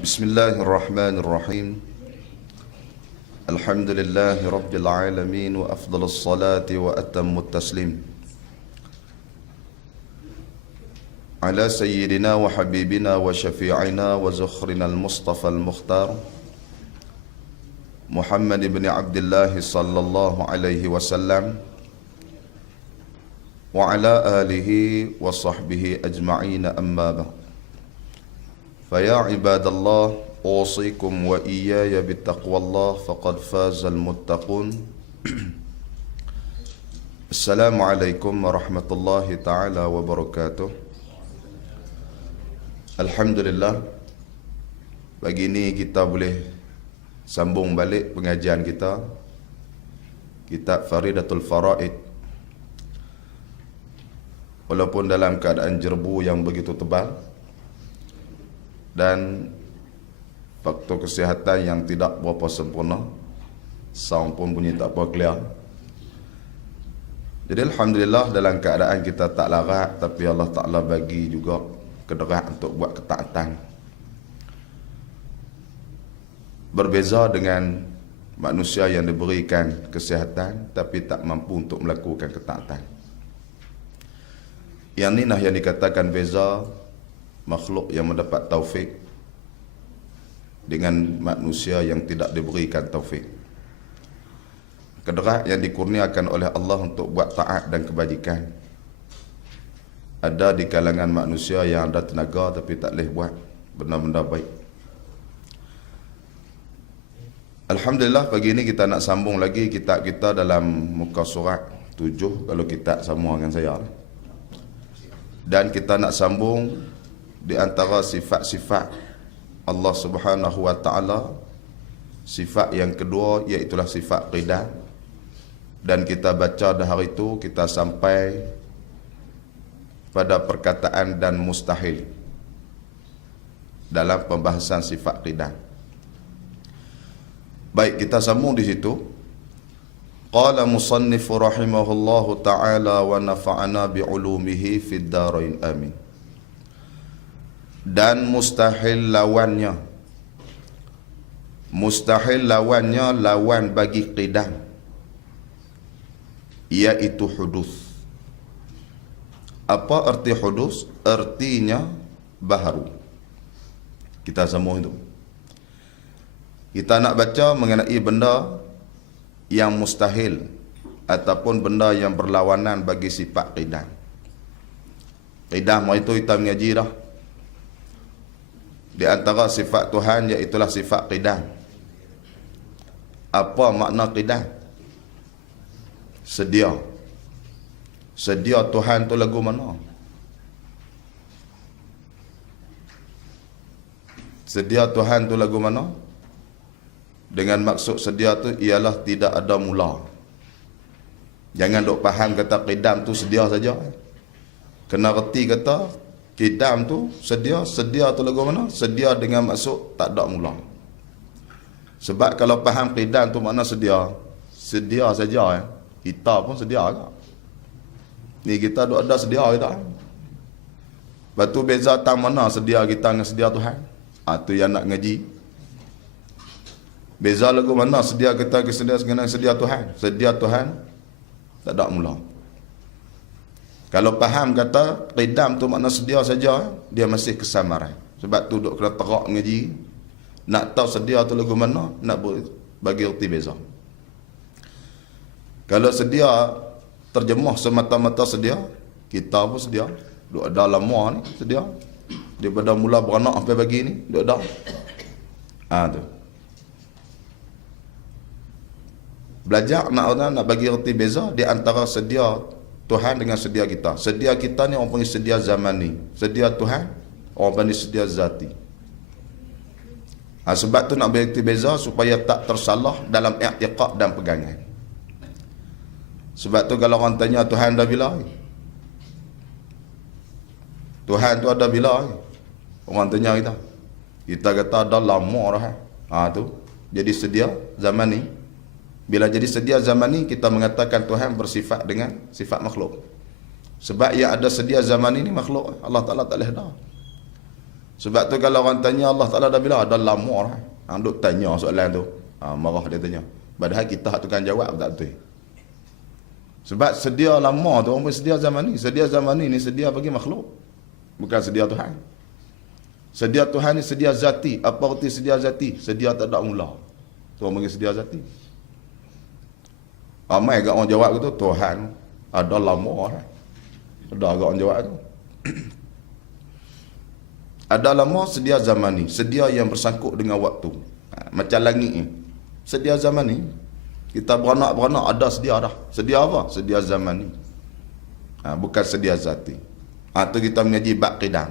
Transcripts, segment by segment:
بسم الله الرحمن الرحيم. الحمد لله رب العالمين، وأفضل الصلاة وأتم التسليم على سيدنا وحبيبنا وشفيعنا وزخرنا المصطفى المختار محمد بن عبد الله صلى الله عليه وسلم وعلى آله وصحبه أجمعين، أما بعد. فيا عباد الله، أوصيكم وإياي بتقوى الله فقد فاز المتقون. السلام عليكم ورحمة الله تعالى وبركاته. Alhamdulillah, pagi ini kita boleh sambung balik pengajian kita, kitab Faridatul Faraid. Walaupun dalam keadaan jerbu yang begitu tebal dan faktor kesihatan yang tidak berapa sempurna, sound pun bunyi tak apa clear. Jadi Alhamdulillah, dalam keadaan kita tak larat, tapi Allah Ta'ala bagi juga kederat untuk buat ketaatan. Berbeza dengan manusia yang diberikan kesihatan tapi tak mampu untuk melakukan ketaatan. Yang ni yang dikatakan beza makhluk yang mendapat taufik dengan manusia yang tidak diberikan taufik. Kederat yang dikurniakan oleh Allah untuk buat taat dan kebajikan ada di kalangan manusia yang ada tenaga tapi tak boleh buat benda-benda baik. Alhamdulillah, pagi ini kita nak sambung lagi kitab kita dalam muka surat 7 kalau kitab sama dengan saya. Dan kita nak sambung di antara sifat-sifat Allah Subhanahu wa Ta'ala. Sifat yang kedua iaitulah sifat qidam. Dan kita baca dah hari itu, kita sampai pada perkataan dan mustahil dalam pembahasan sifat qidam. Baik, kita sambung di situ. Qala musannifu rahimahullahu ta'ala wa nafa'ana bi'ulumihi fid darain amin. Dan mustahil lawannya, mustahil lawannya lawan bagi qidam, iaitu hudus. Apa arti hudus? Artinya baharu. Kita sambung itu. Kita nak baca mengenai benda yang mustahil ataupun benda yang berlawanan bagi sifat qidam. Qidam itu kita mengaji dah. Di antara sifat Tuhan iaitulah sifat qidam. Apa makna qidam? Sedia. Sedia Tuhan tu lagu mana? Sedia Tuhan tu lagu mana? Dengan maksud sedia tu ialah tidak ada mula. Jangan duk faham kata qidam tu sedia saja. Kena reti kata qidam tu sedia. Sedia tu lagu mana? Sedia dengan maksud tak ada mula. Sebab kalau faham qidam tu makna sedia, sedia saja. Kita pun sedia ke? Ni kita duk ada sedia kita. Batu beza tang mana sedia kita dengan sedia Tuhan? Tu yang nak ngaji. Beza lagu mana sedia kita ke dengan sedia Tuhan? Sedia Tuhan tak ada mula. Kalau faham kata qidam tu makna sedia saja, dia masih kesamaran. Sebab tu duk kena terak ngaji. Nak tahu sedia tu lagu mana, nak bagi erti beza. Kalau sedia terjemah semata-mata sedia, kita pun sedia. Duk ada lama ni sedia. Daripada mula beranak sampai pagi ni duk ada. Tu. Belajar nak bagi erti beza di antara sedia Tuhan dengan sedia kita. Sedia kita ni orang panggil sedia zamani. Sedia Tuhan orang panggil sedia zati. Sebab tu nak bagi erti beza supaya tak tersalah dalam i'tiqad dan pegangan. Sebab tu kalau orang tanya Tuhan dah bila? Tuhan tu ada bila? Orang tanya kita. Kita kata dah lama dah. Tu. Jadi sedia zamani. Bila jadi sedia zaman ni, kita mengatakan Tuhan bersifat dengan sifat makhluk. Sebab yang ada sedia zaman ini makhluk. Allah Ta'ala tak boleh dah. Sebab tu kalau orang tanya Allah Ta'ala dah bilang, ada lama lah. Hang duk tanya soalan tu. Marah dia tanya. Padahal kita tukang jawab tak betul. Sebab sedia lama tu, orang pun sedia zaman ni. Sedia zaman ni sedia bagi makhluk. Bukan sedia Tuhan. Sedia Tuhan ni sedia zati. Apa arti sedia zati? Sedia tak ada mula. Tu orang panggil sedia zati. Ramai agak orang jawab tu, Tuhan ada lama lah. Ada agak orang jawab tu. Ada lama sedia zaman ni. Sedia yang bersangkut dengan waktu. Macam langit ni. Sedia zaman ni. Kita beranak-beranak ada sedia dah. Sedia apa? Sedia zaman ni. Bukan sedia zati. Tu kita mengaji bab qidam.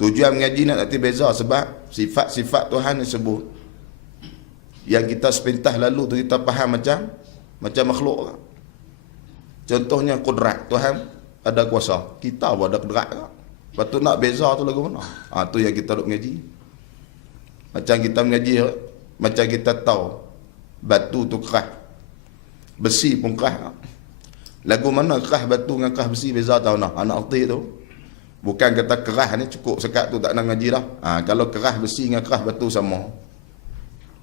Tujuan mengaji nak nanti beza sebab sifat-sifat Tuhan ni sebut. Yang kita sepintas lalu tu kita faham macam makhluk. Contohnya kudrat. Tuhan ada kuasa. Kita pun ada kudrat. Lepas tu nak beza tu lagu mana? Tu yang kita duk mengaji. Macam kita mengaji, macam kita tahu batu tu keras, besi pun keras. Lagu mana keras batu dengan keras besi beza tahu nak? Anak arti tu. Bukan kata keras ni cukup sekat tu tak nak ngaji dah. Kalau keras besi dengan keras batu sama.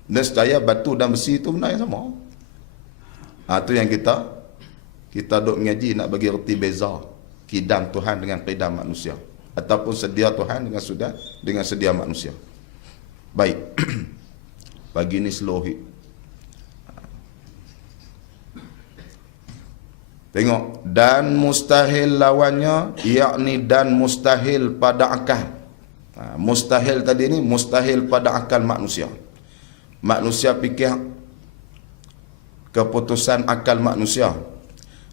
Nescaya batu dan besi tu benda yang sama. Tu yang kita duk mengaji nak bagi erti beza kidam Tuhan dengan kidam manusia. Ataupun sedia Tuhan dengan sedia manusia. Baik. Pagi ni slow hit. Tengok. Dan mustahil lawannya, yakni dan mustahil pada akal. Mustahil tadi ni, mustahil pada akal manusia. Manusia fikir keputusan akal manusia.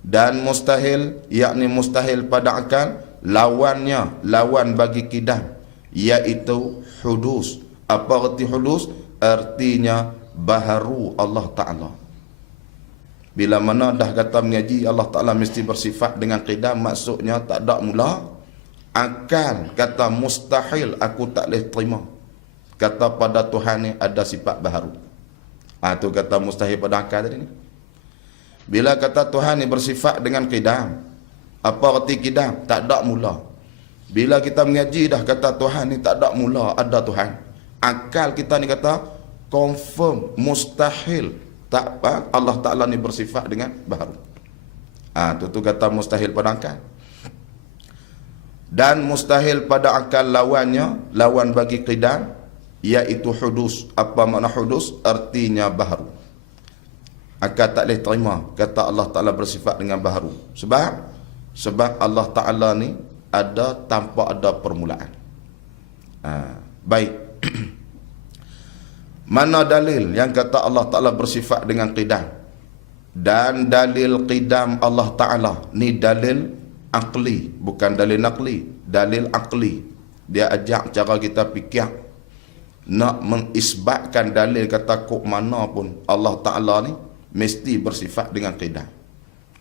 Dan mustahil, yakni mustahil pada akal, lawannya, lawan bagi kidam, iaitu hudus. Apa arti hudus? Artinya baharu Allah Ta'ala. Bila mana dah kata mengaji Allah Ta'ala mesti bersifat dengan qidam, maksudnya tak ada mula. Akal kata mustahil, aku tak boleh terima. Kata pada Tuhan ni ada sifat baharu. Tu kata mustahil pada akal tadi ni. Bila kata Tuhan ni bersifat dengan qidam, apa arti qidam? Tak ada mula. Bila kita mengaji dah kata Tuhan ni tak ada mula, ada Tuhan. Akal kita ni kata confirm mustahil. Tak apa, Allah Ta'ala ni bersifat dengan baharu. Tu kata mustahil pada akal. Dan mustahil pada akal lawannya, lawan bagi qidam, iaitu hudus. Apa makna hudus? Artinya baharu. Akal tak boleh terima kata Allah Ta'ala bersifat dengan baharu. Sebab Allah Ta'ala ni ada tanpa ada permulaan. Baik. Mana dalil yang kata Allah Ta'ala bersifat dengan qidam? Dan dalil qidam Allah Ta'ala ni dalil akli, bukan dalil naqli, dalil akli. Dia ajak cara kita fikir nak mengisbatkan dalil kata kok mana pun Allah Ta'ala ni mesti bersifat dengan qidam.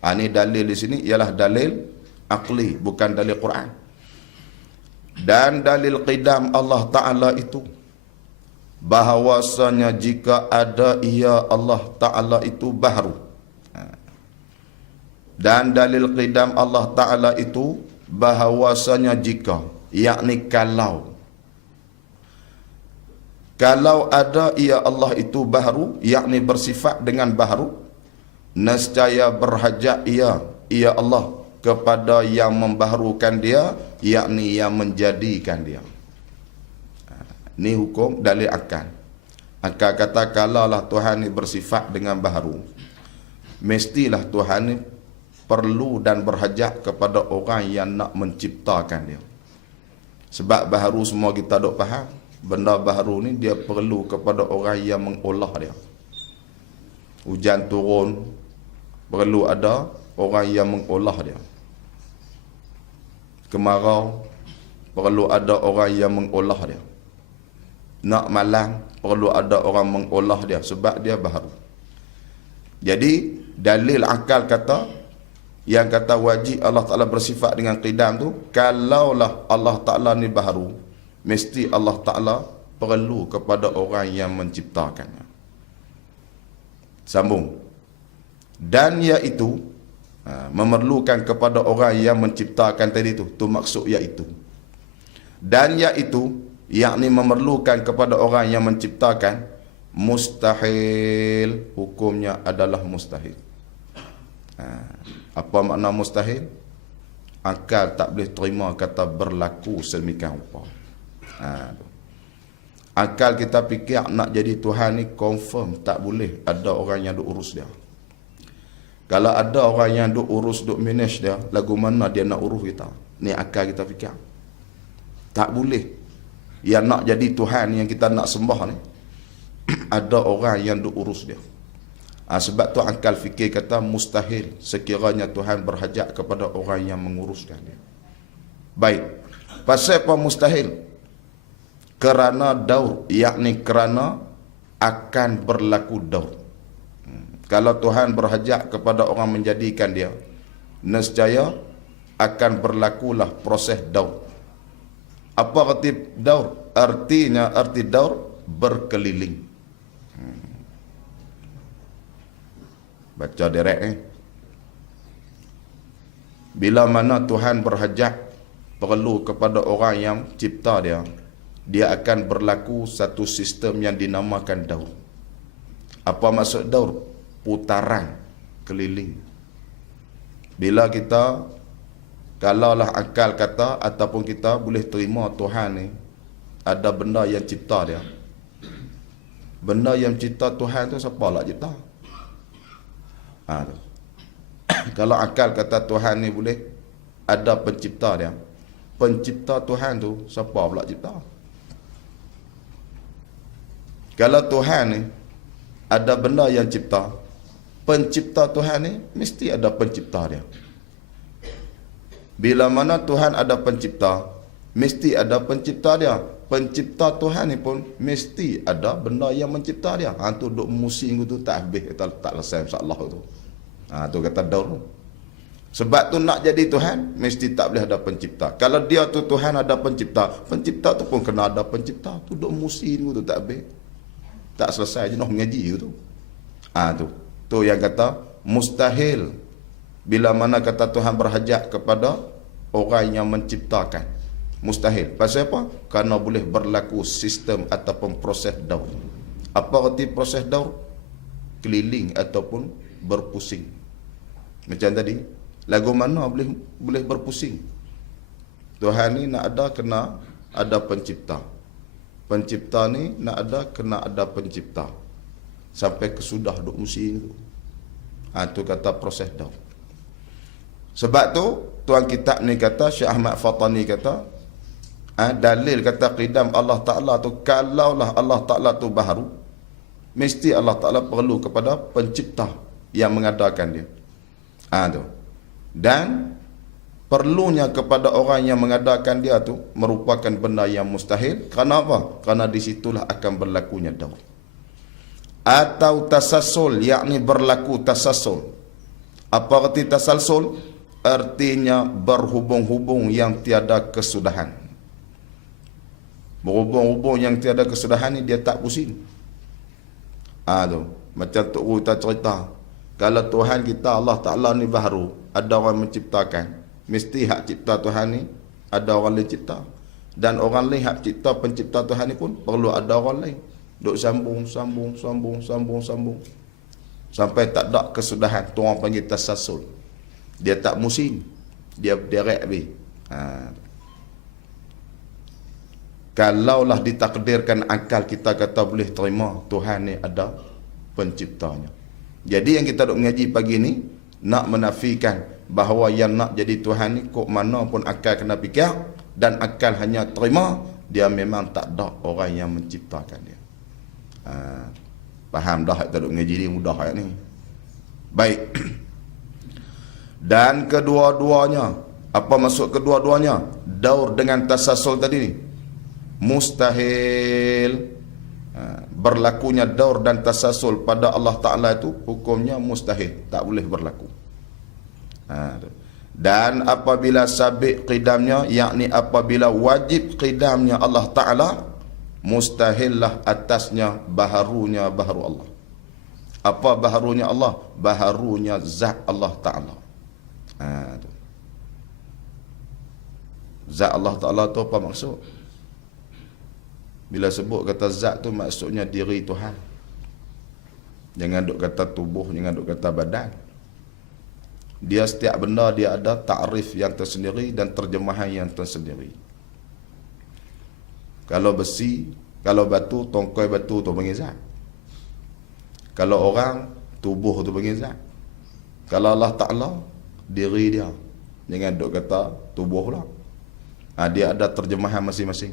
Ini dalil di sini ialah dalil akli, bukan dalil Quran. Dan dalil qidam Allah Ta'ala itu bahawasanya jika ada ia Allah Ta'ala itu baharu. Dan dalil qidam Allah Ta'ala itu bahawasanya jika, yakni kalau ada ia Allah itu baharu, yakni bersifat dengan baharu, nescaya berhajat ia Allah kepada yang membaharukan dia, yakni yang menjadikan dia. Ni hukum dalil akal. Akal kata kalaulah Tuhan ni bersifat dengan baharu, mestilah Tuhan ni perlu dan berhajat kepada orang yang nak menciptakan dia. Sebab baharu semua kita dok faham. Benda baharu ni dia perlu kepada orang yang mengolah dia. Hujan turun, perlu ada orang yang mengolah dia. Kemarau, perlu ada orang yang mengolah dia. Nak malam, perlu ada orang mengolah dia sebab dia baharu. Jadi dalil akal kata, yang kata wajib Allah Ta'ala bersifat dengan qidam tu, kalaulah Allah Ta'ala ni baharu, mesti Allah Ta'ala perlu kepada orang yang menciptakannya. Sambung. Dan iaitu memerlukan kepada orang yang menciptakan tadi tu maksud iaitu Dan iaitu yakni memerlukan kepada orang yang menciptakan, mustahil, hukumnya adalah mustahil. Apa makna mustahil? Akal tak boleh terima kata berlaku sedemikian rupa. Akal kita fikir nak jadi Tuhan ni confirm tak boleh ada orang yang duk urus dia. Kalau ada orang yang duk urus, duk manage dia, lagu mana dia nak urus kita? Ni akal kita fikir. Tak boleh. Yang nak jadi Tuhan yang kita nak sembah ni, ada orang yang duk urus dia. Sebab tu akal fikir kata mustahil sekiranya Tuhan berhajat kepada orang yang menguruskan dia. Baik. Pasal apa mustahil? Kerana daur, yakni kerana akan berlaku daur. Kalau Tuhan berhajat kepada orang menjadikan dia, nescaya akan berlakulah proses daur. Apa arti daur? Artinya, arti daur berkeliling. Baca direct ni. Bila mana Tuhan berhajat perlu kepada orang yang cipta dia, dia akan berlaku satu sistem yang dinamakan daur. Apa maksud daur? Putaran keliling. Bila kita, kalaulah akal kata ataupun kita boleh terima Tuhan ni ada benda yang cipta dia. Benda yang cipta Tuhan tu siapa lah cipta? Tu. Kalau akal kata Tuhan ni boleh ada pencipta dia, pencipta Tuhan tu siapa pula cipta? Kalau Tuhan ni ada benda yang cipta, pencipta Tuhan ni mesti ada pencipta dia. Bila mana Tuhan ada pencipta, mesti ada pencipta dia. Pencipta Tuhan ni pun mesti ada benda yang mencipta dia. Tu duk musing tu tak habis, tak selesai insya-Allah tu. Tu kata daur. Sebab tu nak jadi Tuhan mesti tak boleh ada pencipta. Kalau dia tu Tuhan ada pencipta, pencipta tu pun kena ada pencipta. Tu duk musing tu tak habis. Tak selesai je nak mengaji tu. Tu yang kata mustahil. Bila mana kata Tuhan berhajat kepada orang yang menciptakan. Mustahil. Pasal apa? Kerana boleh berlaku sistem ataupun proses daur. Apa arti proses daur? Keliling ataupun berpusing. Macam tadi, lagu mana boleh berpusing? Tuhan ni nak ada kena ada pencipta. Pencipta ni nak ada kena ada pencipta. Sampai kesudah duk musing tu. Tu kata proses daur. Sebab tu tuan kitab ni kata, Syekh Ahmad Fatani kata, dalil kata qidam Allah Ta'ala tu, kalaulah Allah Ta'ala tu baharu, mesti Allah Ta'ala perlu kepada pencipta yang mengadakan dia. Tu. Dan perlunya kepada orang yang mengadakan dia tu merupakan benda yang mustahil. Kerana apa? Kerana disitulah akan berlakunya daur. Atau tasasul, yakni berlaku tasasul. Apa arti tasalsul? Artinya berhubung-hubung yang tiada kesudahan. Berhubung-hubung yang tiada kesudahan ni dia tak pusing. Tu. Macam Tok Guru kita cerita, kalau Tuhan kita Allah Ta'ala ni baharu, ada orang menciptakan, mesti hak cipta Tuhan ni ada orang lain cipta. Dan orang lain hak cipta pencipta Tuhan ni pun perlu ada orang lain. Duk sambung sampai tak ada kesudahan. Tu orang panggil tasasul. Dia tak musing, dia direct habis. Kalaulah ditakdirkan akal kita kata boleh terima Tuhan ni ada penciptanya. Jadi yang kita duk mengaji pagi ni nak menafikan bahawa yang nak jadi Tuhan ni kok mana pun akal kena fikir, dan akal hanya terima dia memang tak ada orang yang menciptakan dia. Faham dah kita duk mengaji ni mudah ayat ni. Baik. Dan kedua-duanya, apa maksud kedua-duanya? Daur dengan tasasul tadi ni mustahil. Berlakunya daur dan tasasul pada Allah Ta'ala itu hukumnya mustahil, tak boleh berlaku. Dan apabila sabit qidamnya, yakni apabila wajib qidamnya Allah Ta'ala, mustahillah atasnya baharunya baharu Allah. Apa baharunya Allah? Baharunya zat Allah Ta'ala. Zat Allah Ta'ala tu apa maksud? Bila sebut kata zat tu maksudnya diri Tuhan. Jangan duk kata tubuh, jangan duk kata badan. Dia setiap benda dia ada takrif yang tersendiri dan terjemahan yang tersendiri. Kalau besi, kalau batu, tongkai batu tu panggil zat. Kalau orang, tubuh tu panggil zat. Kalau Allah Ta'ala, diri dia. Jangan duk kata tubuh lah. Dia ada terjemahan masing-masing.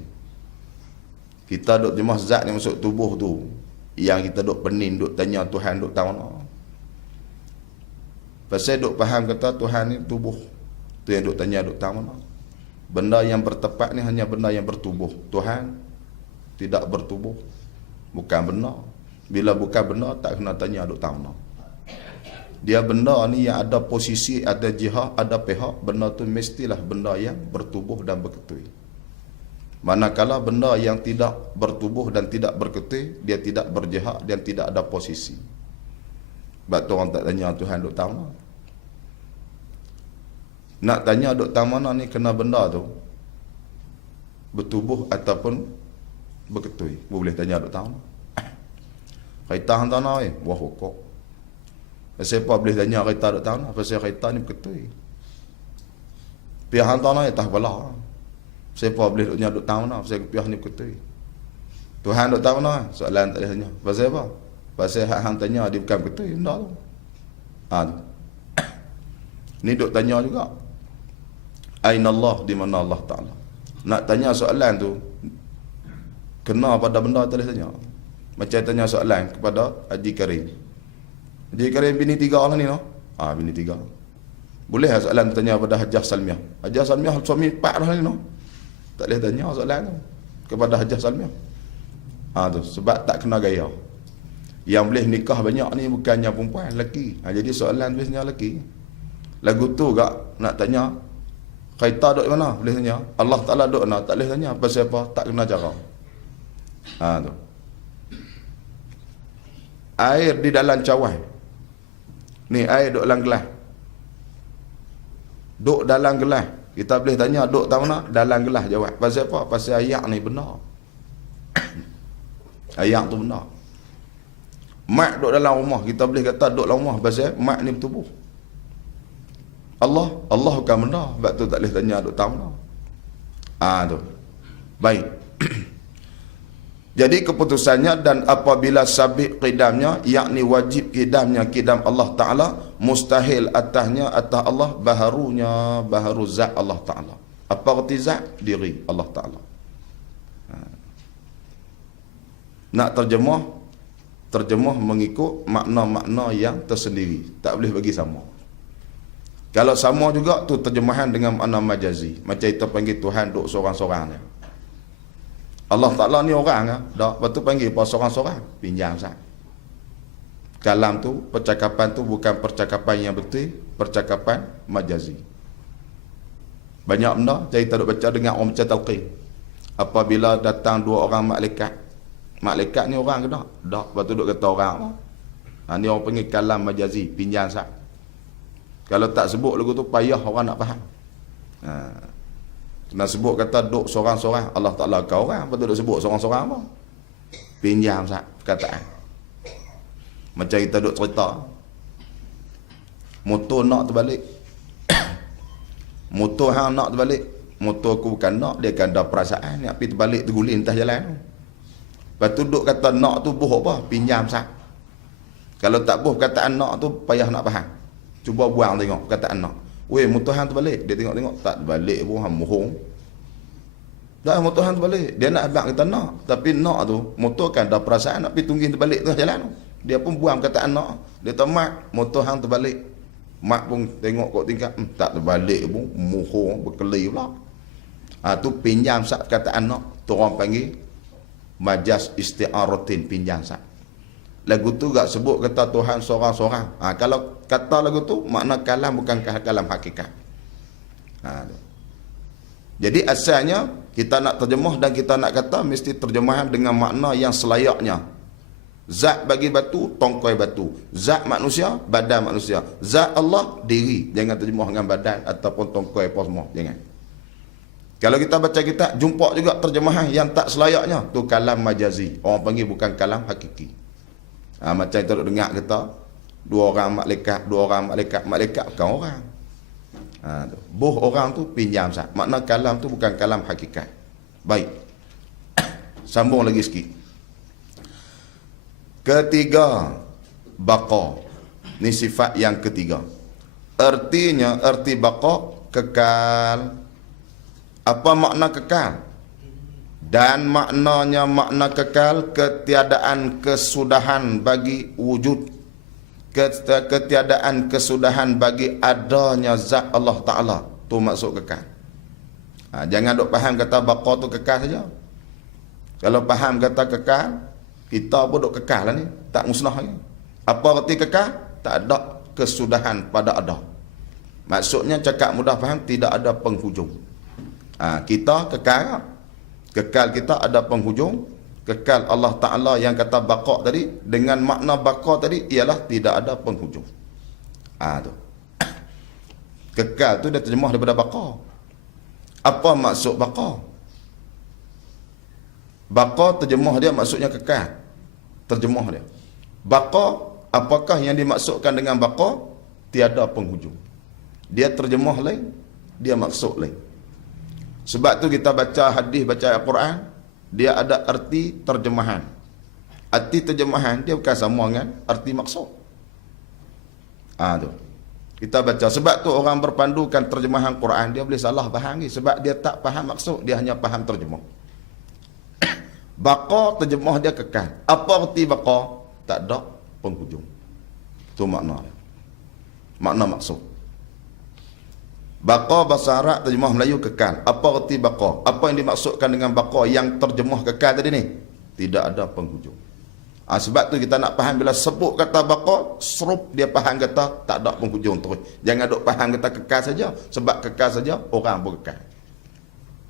Kita duk jemah zat yang masuk tubuh tu, yang kita duk pening, duk tanya Tuhan, duk tahu mana. Pasal duk faham kata Tuhan ni tubuh. Tu yang duk tanya, duk tahu mana. Benda yang bertepat ni hanya benda yang bertubuh. Tuhan tidak bertubuh. Bukan benar. Bila bukan benar, tak kena tanya, duk tahu mana. Dia benda ni yang ada posisi, ada jihad, ada pihak. Benda tu mestilah benda yang bertubuh dan berketui. Manakala benda yang tidak bertubuh dan tidak berketui, dia tidak berjihad dan tidak ada posisi. Sebab tu orang tak tanya Tuhan duk tahu mana. Nak tanya duk tahu mana ni kena benda tu bertubuh ataupun berketui. Boleh tanya duk tahu mana. Kereta hantar na wah kok. Siapa boleh tanya kereta duk tahu mana? Pasal kereta ni berketui. Pihak hantar na tak bala. Siapa boleh tanya duk tahu mana? Pasal pihak ni berketui. Tuhan duk tahu mana? Soalan tak boleh tanya. Pasal apa? Pasal hak hang tanya dia bukan betul, benda tu. Ni duk tanya juga. Aina Allah, di mana Allah Ta'ala. Nak tanya soalan tu, kena pada benda tak boleh tanya. Macam tanya soalan kepada Haji Karim. Haji Karim bini 3 lah ni, no? Bini 3. Boleh lah soalan tanya pada Hajah Salmiah. Hajah Salmiah suami 4 lah ni, no? Tak boleh tanya soalan tu kepada Hajah Salmiah. Tu, sebab tak kena gaya. Yang boleh nikah banyak ni bukannya perempuan, lelaki. Jadi soalan biasanya lelaki. Lagu tu gak nak tanya, kereta duduk mana? Boleh tanya. Allah Ta'ala duduk mana? Tak boleh tanya. Pasal apa? Tak kena cara. Tu. Air di dalam cawan. Ni air duduk dalam gelas. Duduk dalam gelas. Kita boleh tanya, duduk tahu mana? Dalam gelas jawab. Pasal apa? Pasal ayak ni benar. Ayak tu benar. Mak duduk dalam rumah, kita boleh kata duduk dalam rumah pasal mak ni bertubuh. Allah bukan benda, sebab tu tak boleh tanya duduk tahu mana. Tu. Baik. Jadi keputusannya, dan apabila sabit qidamnya, yakni wajib qidamnya qidam Allah Ta'ala, mustahil atasnya atas Allah, baharu zat Allah Ta'ala. Apa arti zat? Diri Allah Ta'ala. Nak terjemah mengikut makna-makna yang tersendiri. Tak boleh bagi sama. Kalau sama juga tu terjemahan dengan makna majazi. Macam kita panggil Tuhan duk seorang-seorang ni. Allah Ta'ala ni orang lah. Dah, lepas tu panggil apa seorang-seorang? Pinjam sah. Kalam tu, percakapan tu bukan percakapan yang betul, percakapan majazi. Banyak benda, jadi kita duk baca dengan orang baca talqin. Apabila datang 2 orang malaikat. Malaikat ni orang ke tak? Tak. Lepas tu duk kata orang apa? Ni orang panggil kalam majazi, pinjam sah. Kalau tak sebut lagu tu, payah orang nak faham. Kena sebut kata duk seorang-seorang. Allah Ta'ala kau orang. Lepas tu duk sebut seorang-seorang apa? Pinjam sah perkataan. Macam kita duk cerita. Motor nak terbalik. Motor hang nak terbalik. Motor aku bukan nak, dia akan ada perasaan. Nak pergi terbalik, terguling atas jalan tu. Lepas tu duk kata nak tu buh apa? Pinjam sah. Kalau tak buh perkataan nak tu, payah nak faham. Cuba buang tengok perkataan nak. Weh, motor hang terbalik. Dia tengok-tengok, tak terbalik pun, hang mohong. Dah, motor hang terbalik. Dia nak abang kita nak. Tapi nak tu, motor kan ada perasaan nak pergi tungging terbalik tengah jalan tu. Dia pun buang perkataan nak. Dia tahu, mak, motor hang terbalik. Mak pun tengok kok tingkat, tak terbalik pun, mohong, berkeli pula. Tu pinjam sah perkataan nak. Tu orang panggil majas isti'aratin, pinjam sah. Lagu tu gak sebut kata Tuhan seorang-seorang. Kalau kata lagu tu, makna kalam bukan kalam hakikat. Jadi asalnya, kita nak terjemah dan kita nak kata, mesti terjemahan dengan makna yang selayaknya. Zat bagi batu, tongkai batu. Zat manusia, badan manusia. Zat Allah, diri. Jangan terjemah dengan badan ataupun tongkai apa semua. Jangan. Kalau kita baca kitab, jumpa juga terjemahan yang tak selayaknya. Tu kalam majazi. Orang panggil bukan kalam hakiki. Macam kita dengar kita, dua orang malaikat. Malaikat bukan orang. Boh orang tu pinjam sah. Makna kalam tu bukan kalam hakikat. Baik. Sambung lagi sikit. Ketiga, baqa. Ni sifat yang ketiga. Artinya, arti baqa, kekal. Apa makna kekal? Dan maknanya makna kekal, ketiadaan kesudahan bagi wujud. Ketiadaan kesudahan bagi adanya zat Allah Ta'ala. Tu maksud kekal. Jangan duk faham kata baqa tu kekal saja. Kalau faham kata kekal, kita pun duk kekal lah ni. Tak musnah lagi. Apa arti kekal? Tak ada kesudahan pada ada. Maksudnya cakap mudah faham, tidak ada penghujung. Kita kekal. Kekal kita ada penghujung. Kekal Allah Ta'ala yang kata baqa tadi, dengan makna baqa tadi ialah tidak ada penghujung. Tu. Kekal tu dia terjemah daripada baqa. Apa maksud baqa? Baqa terjemah dia maksudnya kekal. Terjemah dia. Baqa, apakah yang dimaksudkan dengan baqa? Tiada penghujung. Dia terjemah lain, dia maksud lain. Sebab tu kita baca hadis, baca Al-Quran, dia ada arti terjemahan. Arti terjemahan dia bukan sama dengan arti maksud. Tu. Kita baca. Sebab tu orang berpandukan terjemahan Quran, dia boleh salah faham ni. Sebab dia tak faham maksud, dia hanya faham terjemah. Baqa terjemah dia kekal. Apa arti baqa? Tak ada penghujung. Itu makna dia. Makna maksud. Baqa bahasa Arab terjemah Melayu kekal. Apa arti baqa? Apa yang dimaksudkan dengan baqa yang terjemah kekal tadi ni? Tidak ada penghujung. Sebab tu kita nak faham bila sebut kata baqa, serup dia faham kata tak ada penghujung terus. Jangan duk faham kata kekal saja. Sebab kekal saja, orang pun kekal.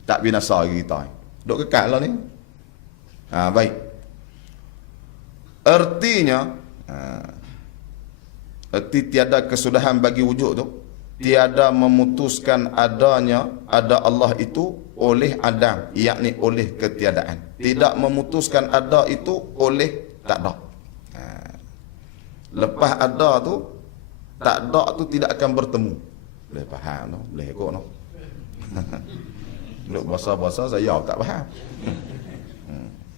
Tak binasa lagi kita. Duk kekal lah ni. Baik. Artinya, arti tiada kesudahan bagi wujud tu, tiada memutuskan adanya ada Allah itu oleh adam, yakni oleh ketiadaan. Tidak memutuskan ada itu oleh tak ada. Lepas ada tu, tak ada tu tidak akan bertemu. Boleh faham no? Boleh ikut no? Duk bahasa-bahasa saya tak faham.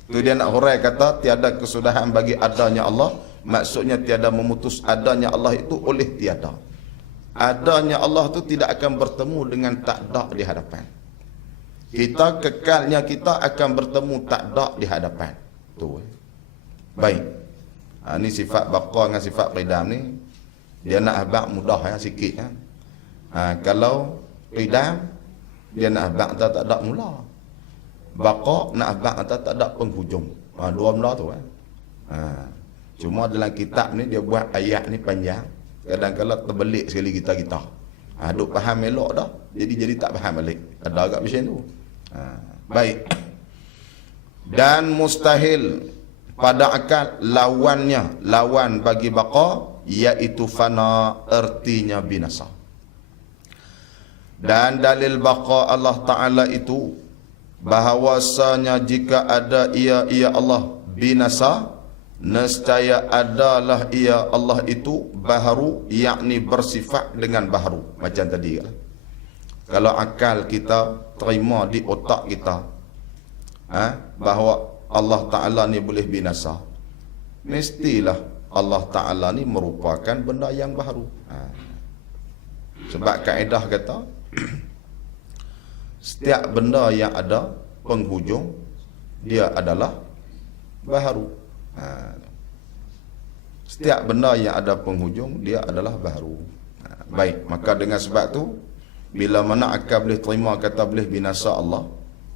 Tu dia nak hurai kata tiada kesudahan bagi adanya Allah. Maksudnya tiada memutus adanya Allah itu oleh tiada. Adanya Allah tu tidak akan bertemu dengan tak ada di hadapan. Kita kekalnya kita akan bertemu tak ada di hadapan. Tu. Baik. Ni sifat baqa dengan sifat qidam ni dia nak habaq mudah ya sikit kan. Kalau qidam dia nak habaq tak ada mula. Baqa nak habaq tak ada penghujung. Dua benda tu kan. Cuma dalam kitab ni dia buat ayat ni panjang. Kadang-kadang terbelik sekali kita. Duk faham elok dah. Jadi tak faham balik. Ada agak macam tu. Baik. Dan mustahil pada akal lawan bagi baqa iaitu fana, artinya binasa. Dan dalil baqa Allah Ta'ala itu bahawasanya jika ada ia Allah binasa, nescaya adalah ia Allah itu baharu, yakni bersifat dengan baharu. Macam tadi kan? Kalau akal kita terima di otak kita bahawa Allah Ta'ala ni boleh binasa, mestilah Allah Ta'ala ni merupakan benda yang baharu. Sebab kaedah kata setiap benda yang ada penghujung dia adalah baharu. Setiap benda yang ada penghujung dia adalah baharu. Baik, maka dengan sebab tu bila mana akal boleh terima kata boleh binasa Allah,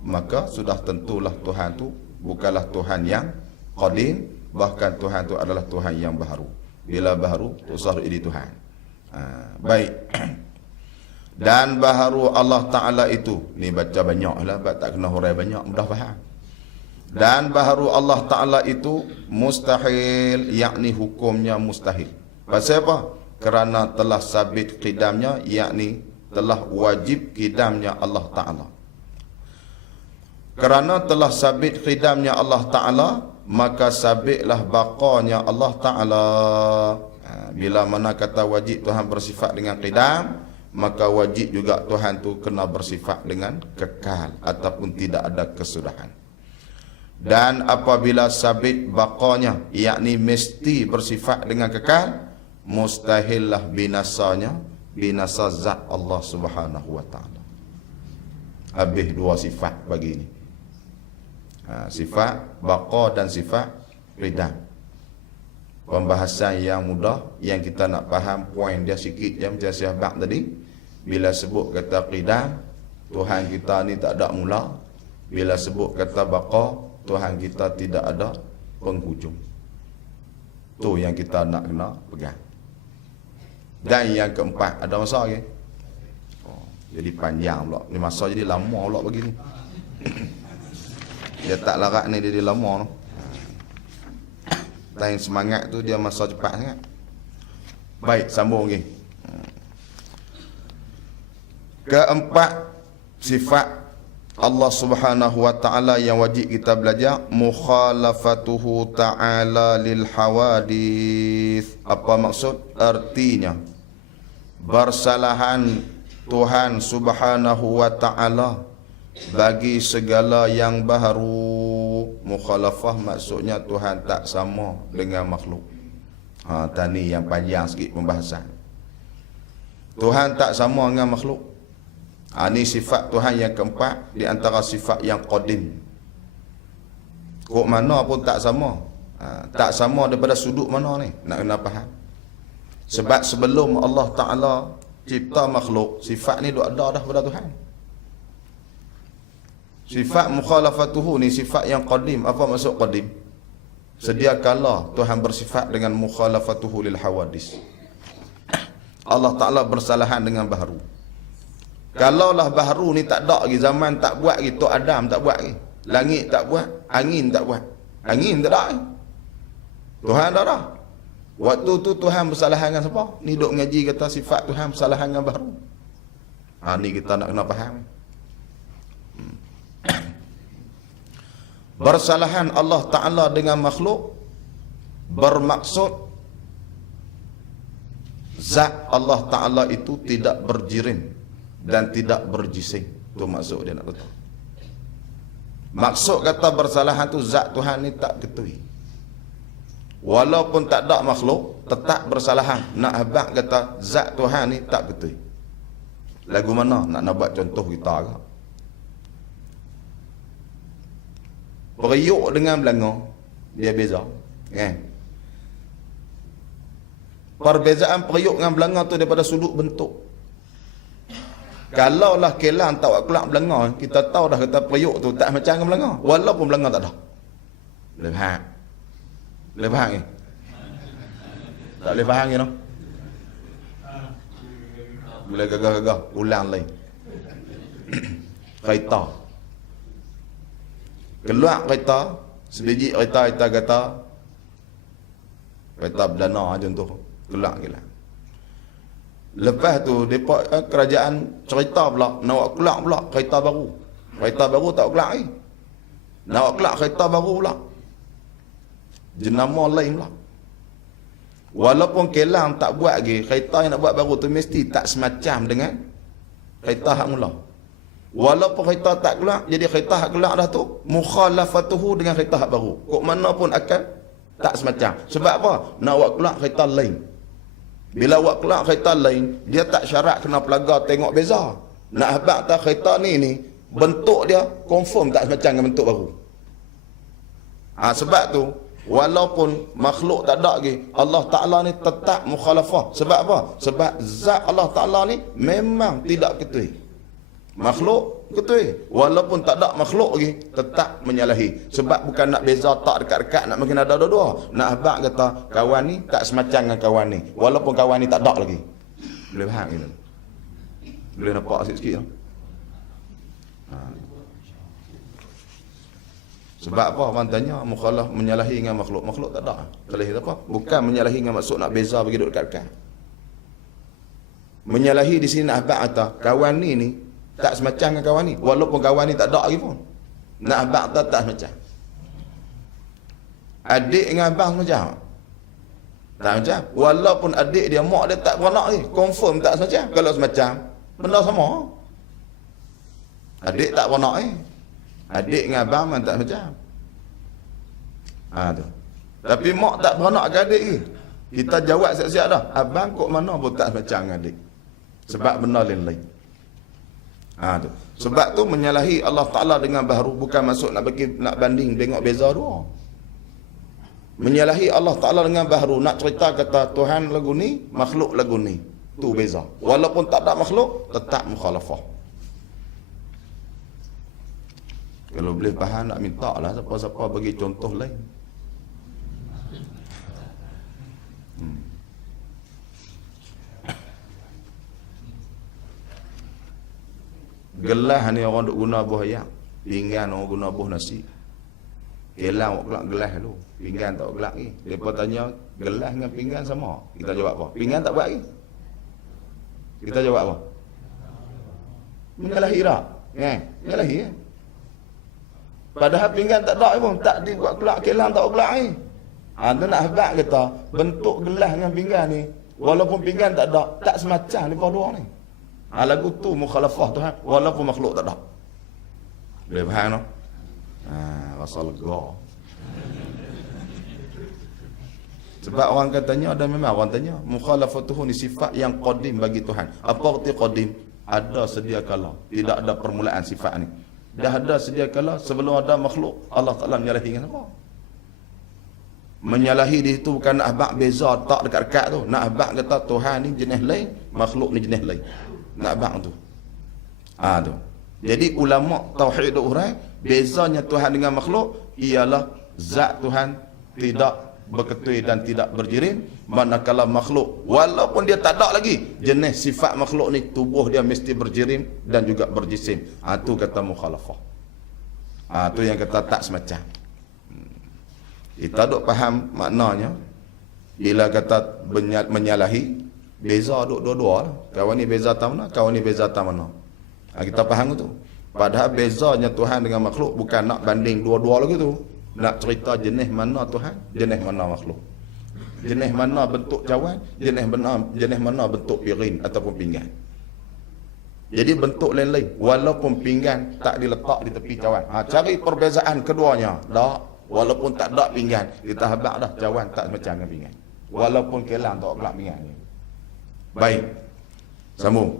maka sudah tentulah Tuhan tu bukanlah Tuhan yang qadim, bahkan Tuhan tu adalah Tuhan yang baharu. Bila baharu tu sah jadi Tuhan. Baik. Dan baharu Allah Ta'ala itu, ni baca banyak lah, tak kena hurai banyak, mudah faham. Dan baharu Allah Ta'ala itu mustahil, yakni hukumnya mustahil. Pasal apa? Kerana telah sabit qidamnya, yakni telah wajib qidamnya Allah Ta'ala. Kerana telah sabit khidamnya Allah Ta'ala, maka sabitlah baqanya Allah Ta'ala. Bila mana kata wajib Tuhan bersifat dengan qidam, maka wajib juga Tuhan tu kena bersifat dengan kekal ataupun tidak ada kesudahan. Dan apabila sabit baqanya, yakni mesti bersifat dengan kekal, mustahillah binasanya, binasa zat Allah Subhanahu wa taala. Habis dua sifat bagi ini. Sifat baqa dan sifat qidam. Pembahasan yang mudah, yang kita nak faham poin dia sikit yang macam saya bak tadi. Bila sebut kata qidam, Tuhan kita ni tak ada mula. Bila sebut kata baqa, Tuhan kita tidak ada penghujung. Tu yang kita nak kena pegang. Dan yang keempat, ada masa lagi? Jadi panjang pula. Ni masa jadi lama pula begini. Dia tak larat ni, dia lama tu. Lain semangat tu dia masa cepat sangat. Baik, sambung lagi. Keempat sifat Allah Subhanahu wa taala yang wajib kita belajar, mukhalafatuhu ta'ala lil hawadith. Apa maksud? Artinya bersalahan Tuhan Subhanahu wa taala bagi segala yang baharu. Mukhalafah maksudnya Tuhan tak sama dengan makhluk. Tani yang panjang sikit pembahasan. Tuhan tak sama dengan makhluk. Ini sifat Tuhan yang keempat di antara sifat yang qadim. Kok mana pun tak sama. Tak sama daripada sudut mana ni? Nak kena faham. Sebab sebelum Allah Ta'ala cipta makhluk, sifat ni duk ada dah pada Tuhan. Sifat mukhalafatuhu ni sifat yang qadim. Apa maksud qadim? Sedia kala Tuhan bersifat dengan mukhalafatuhu lil hawadis. Allah Ta'ala bersalahan dengan baharu. Kalaulah baharu ni tak ada lagi, zaman tak buat lagi, Tok Adam tak buat lagi, langit tak buat, angin tak buat, angin tak ada lagi, Tuhan tak ada. Waktu tu Tuhan bersalahan dengan siapa? Ni duk mengaji kata sifat Tuhan bersalahan dengan baharu. Ni kita nak kena faham. Bersalahan Allah Ta'ala dengan makhluk bermaksud zat Allah Ta'ala itu tidak berjirim dan tidak berjising. Itu maksud dia nak kata. Maksud kata bersalahan tu zat Tuhan ni tak ketui. Walaupun tak ada makhluk, tetap bersalahan. Nak habaq kata zat Tuhan ni tak ketui. Lagu mana nak buat contoh kita agak? Periuk dengan belanga dia beza, kan? Perbezaan periuk dengan belanga tu daripada sudut bentuk. Kalaulah kelang tak buat kelak belanga, kita tahu dah kata periuk tu tak macam dengan belanga, walaupun belanga tak ada. Boleh faham? Boleh faham ni? Tak boleh faham ni no? Boleh gagah-gagah, ulang lain. Kereta. Keluar kereta, sebiji kereta kita kata kereta berdana contoh, keluar gila. Lepas tu depa kerajaan cerita pula nak keluar pula kereta baru. Kereta baru tak keluar lagi. Nak keluar kereta baru pula. Jenama lain pula. Walaupun kelang tak buat lagi, kereta yang nak buat baru tu mesti tak semacam dengan kereta hak mula. Walaupun kereta tak keluar, jadi kereta hak keluar dah tu mukhalafatuhu dengan kereta hak baru. Kok mana pun akan tak semacam. Sebab apa? Nak buat keluar kereta lain. Bila buat keluar kereta lain, dia tak syarat kena pelaga tengok beza. Nak habaq tak kereta ni bentuk dia confirm tak semacam dengan bentuk baru. Sebab tu walaupun makhluk tak ada lagi, Allah Ta'ala ni tetap mukhalafah. Sebab apa? Sebab zat Allah Ta'ala ni memang tidak ketui. Makhluk ketui. Walaupun tak ada makhluk lagi, tetap menyalahi. Sebab bukan nak beza tak dekat-dekat, nak makin ada dua-dua. Nak habaq kata kawan ni tak semacam dengan kawan ni, walaupun kawan ni tak ada lagi. Boleh faham gitu? Boleh nampak sikit-sikit no? Sebab apa orang tanya mukhalaf menyalahi dengan makhluk? Makhluk tak ada. Menyalahi apa? Bukan menyalahi dengan maksud nak beza bagi duduk dekat-dekat. Menyalahi di sini nak habaq kata kawan ni tak semacam dengan kawan ni, walaupun kawan ni tak ada lagi pun. Nak abang tak macam. Adik dengan abang macam. Tak macam. Walaupun adik dia, mak dia tak beranak ni, confirm tak semacam. Kalau semacam, benda sama. Adik tak beranak ni. Adik dengan abang memang tak macam. Tu. Tapi mak tak beranak ke adik ke? Kita jawab siap-siap dah. Abang kok mana pun tak macam dengan adik. Sebab benda lain-lain. Tu. Sebab tu menyalahi Allah Ta'ala dengan baharu bukan masuk nak banding tengok beza dua. Menyalahi Allah Ta'ala dengan baharu nak cerita kata Tuhan lagu ni, makhluk lagu ni. Tu beza. Walaupun tak ada makhluk, tetap mukhalafah. Kalau boleh faham nak minta lah siapa-siapa bagi contoh lain. Gelas ni orang duk guna buah ayam. Pinggan orang guna buah nasi. Kelang awak kelak gelas dulu. Pinggan tak gelak lagi. Mereka tanya, gelas dengan pinggan sama? Kita jawab apa? Pinggan tak buat lagi. Kita jawab apa? Menyalahi tak? Menyalahi ya. Padahal pinggan tak ada pun. Tak dibuat gelak, kelang tak gelak lagi. Anda nak habak kata, bentuk gelas dengan pinggan ni, walaupun pinggan tak ada, tak semacam lepas dua ni. Lagu tu mukhalafah Tuhan, walaupun makhluk tak ada. Boleh faham tak? Rasa lega. Sebab orang katanya, ada memang orang tanya, mukhalafatuhu ni sifat yang qadim bagi Tuhan. Apa arti qadim? Ada sedia kala, tidak ada permulaan sifat ni. Dah ada sedia kala sebelum ada makhluk, Allah Ta'ala menyalahi dengan apa? Menyalahi di situ bukan nak abang beza tak dekat-dekat tu. Nak abang kata Tuhan ni jenis lain, makhluk ni jenis lain. Nak abang tu. Tu. Jadi ulama tauhid orang, bezanya Tuhan dengan makhluk ialah zat Tuhan tidak berketui dan tidak berjirim, manakala makhluk walaupun dia tak ada lagi jenis sifat makhluk ni, tubuh dia mesti berjirim dan juga berjisim. Tu kata mukhalafah. Tu yang kata tak semacam. Kita duk faham maknanya. Bila kata menyalahi, beza duk dua-dua lah. Kawan ni beza tak mana, kawan ni beza tak mana. Kita faham tu. Padahal bezanya Tuhan dengan makhluk bukan nak banding dua-dua lagi tu. Nak cerita jenis mana Tuhan, jenis mana makhluk. Jenis mana bentuk cawan, jenis mana bentuk piring ataupun pinggan. Jadi bentuk lain-lain. Walaupun pinggan tak diletak di tepi cawan. Cari perbezaan keduanya. Tak. Walaupun tak ada pinggan, kita habak dah cawan tak macam dengan pinggan. Walaupun kelang tak kelak pinggan. Baik. Sambung.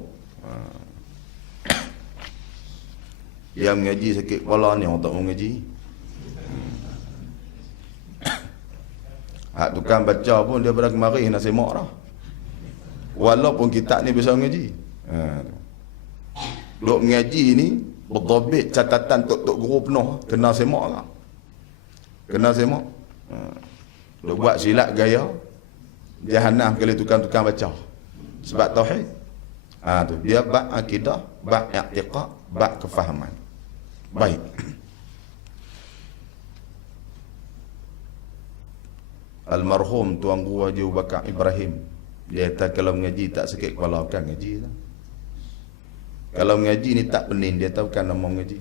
Yang mengaji sakit kepala ni orang tak mau mengaji. Tukang baca pun dia pada kemari nak semak dah. Walaupun kitab ni bisa mengaji. Duk mengaji ni berdobit catatan tok-tok guru penuh, kena semak tak? Kena semak. Duk buat silap gaya jahanam kali tukang-tukang baca. Sebab tauhid. Tu dia bab akidah, bab i'tiqad, bab kefahaman. Baik. Almarhum Tuan Guru Haji Abu Bakar Ibrahim, dia kata kalau mengaji tak sakit kepala bukan ngaji lah. Kalau mengaji ni tak pening, dia tahu kan nama mengaji.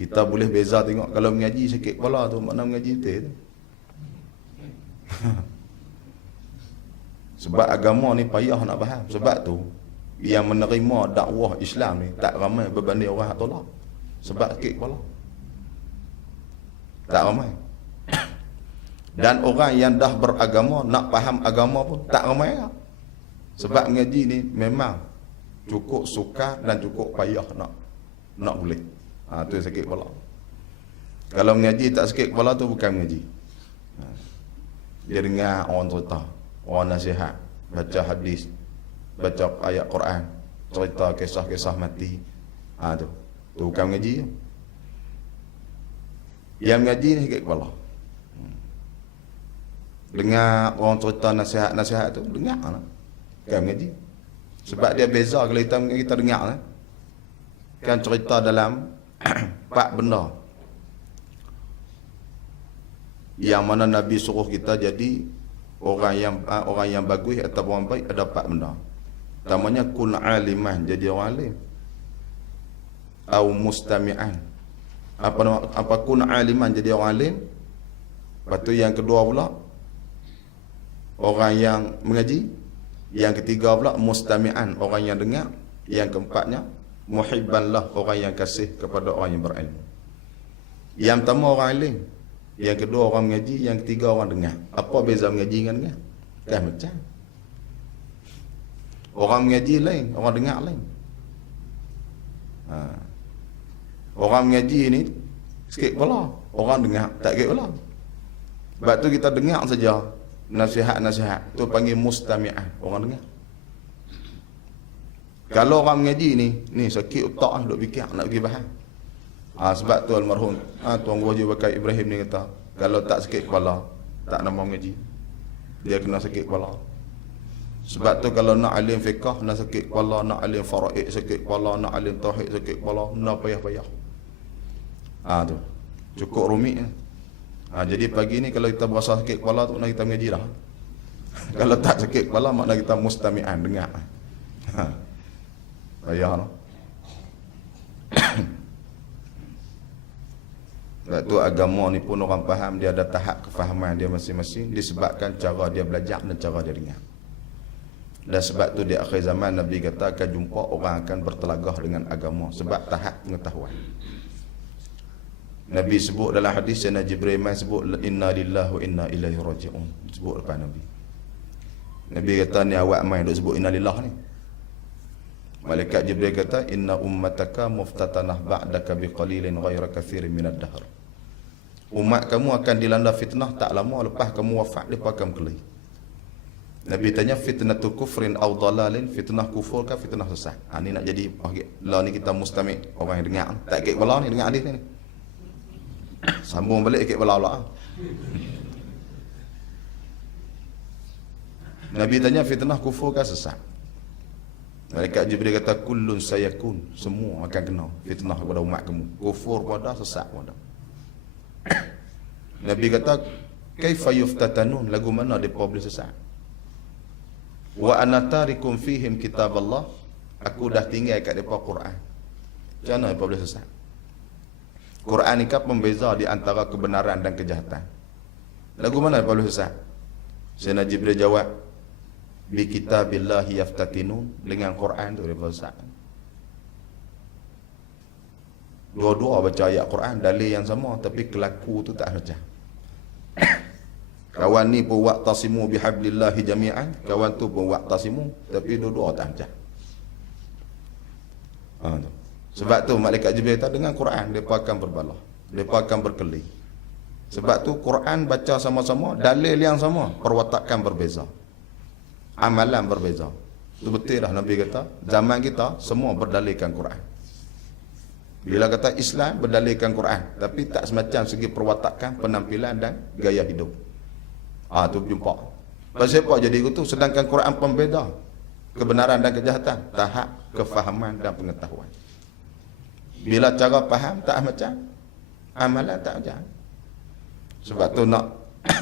Kita boleh beza tengok kalau mengaji sakit kepala tu makna mengaji betul tu. Sebab agama ni payah nak faham. Sebab tu yang menerima dakwah Islam ni tak ramai berbanding orang yang tolak. Sebab sakit kepala. Tak ramai. Dan orang yang dah beragama nak faham agama pun tak ramai lah. Sebab mengaji ni memang cukup sukar dan cukup payah nak boleh. Tu sakit kepala. Kalau mengaji tak sakit kepala tu bukan mengaji. Dia dengar orang cerita, orang nasihat, baca hadis, baca ayat Quran, cerita kisah-kisah mati. Tu bukan mengaji. Yang mengaji ni sakit kepala. Dengar orang cerita nasihat-nasihat tu, dengar lah. Bukan mengaji. Sebab dia beza kalau kita dengar lah. Kan cerita dalam 4 benda yang mana Nabi suruh kita jadi orang yang bagus atau orang baik. Ada 4 benda. Pertamanya kun aliman, jadi orang alim. Au mustami'an, Apa kun aliman, jadi orang alim. Lepas tu yang kedua pula orang yang mengaji. Yang ketiga pula mustami'an, orang yang dengar. Yang keempatnya muhibbanlah, orang yang kasih kepada orang yang berilmu. Yang pertama orang alim, yang kedua orang mengaji, yang ketiga orang dengar. Apa beza mengaji dengan dengar? Dah macam. Orang mengaji lain, orang dengar lain. Orang mengaji ni sikit kepala, orang dengar tak sikit kepala. Sebab tu kita dengar saja nasihat-nasihat, tu panggil mustami'ah, orang dengar. Kalau orang mengaji ni sakit otak duk fikir nak pergi faham. Sebab tu almarhum Tuan Guru Haji Bakar Ibrahim ni kata, kalau tak sakit kepala tak nama mengaji. Dia kena sakit kepala. Sebab tu kalau nak alim fiqh nak sakit kepala, nak alim faraid sakit kepala, nak alim tauhid sakit kepala, nak payah-payah. Tu cukup rumit. Jadi pagi ni kalau kita berasa sakit kepala tu nak kita mengaji dah. Kalau tak sakit kepala makna kita mustami'an, dengar. Payah no. Sebab tu agama ni pun orang faham, dia ada tahap kefahaman dia masing-masing disebabkan cara dia belajar dan cara dia dengar. Dan sebab tu di akhir zaman Nabi kata akan jumpa orang akan bertelagah dengan agama sebab tahap pengetahuan. Nabi sebut dalam hadis, Sayyidina Jibril sebut inna lillahi wa inna ilaihi raji'un. Sebut depan Nabi. Nabi kata ni awak mai duk sebut inna lillahi ni. Malaikat Jibril kata inna ummataka muftatanah ba'daka biqalilin ghayra kathirin minad dahr. Umat kamu akan dilanda fitnah tak lama lepas kamu wafat depa akan berkelahi. Nabi tanya fitnatu kufrin aw dalalin, fitnah kufur ke fitnah sesat. Ni nak jadi lah ni kita mustami' orang yang dengar. Tak ikut bala ni dengar hadis ni. Sambung balik ikut bala pula. Nabi tanya fitnah kufur ke sesat. Malaikat Jibril kata kullun sayakun, semua akan kena fitnah kepada umat kamu. Kufur pun ada, sesat pun ada. Nabi kata kaifa yuftatanun, lagu mana depa boleh sesat? Wa ana tarikum fihim kitab Allah, aku dah tinggal kat depa Quran. Macam mana depa boleh sesat? Quran ni kan pembeza di antara kebenaran dan kejahatan. Lagu mana depa boleh sesat? Sayyidina Jibril jawab bi kitabillahi yaftatinun, dengan Quran tu depa sesat. Dua-dua baca ayat Quran, dalil yang sama tapi kelaku tu tak macam. Kawan ni pun waqtasimu bihablillahi jami'an, kawan tu pun waqtasimu, tapi dua-dua tak macam. Sebab tu malaikat Jibril kata dengan Quran depa akan berbalah, depa akan berkelahi. Sebab tu Quran baca sama-sama, dalil yang sama, perwatakan berbeza, amalan berbeza. Itu betul dah Nabi kata zaman kita semua berdalilkan Quran. Bila kata Islam berdalilkan Quran, tapi tak semacam segi perwatakan, penampilan dan gaya hidup. Tu jumpa. Pasal apa jadi itu? Sedangkan Quran pembeza kebenaran dan kejahatan, tahap kefahaman dan pengetahuan. Bila cara faham tak macam, amalan tak macam. Sebab tu nak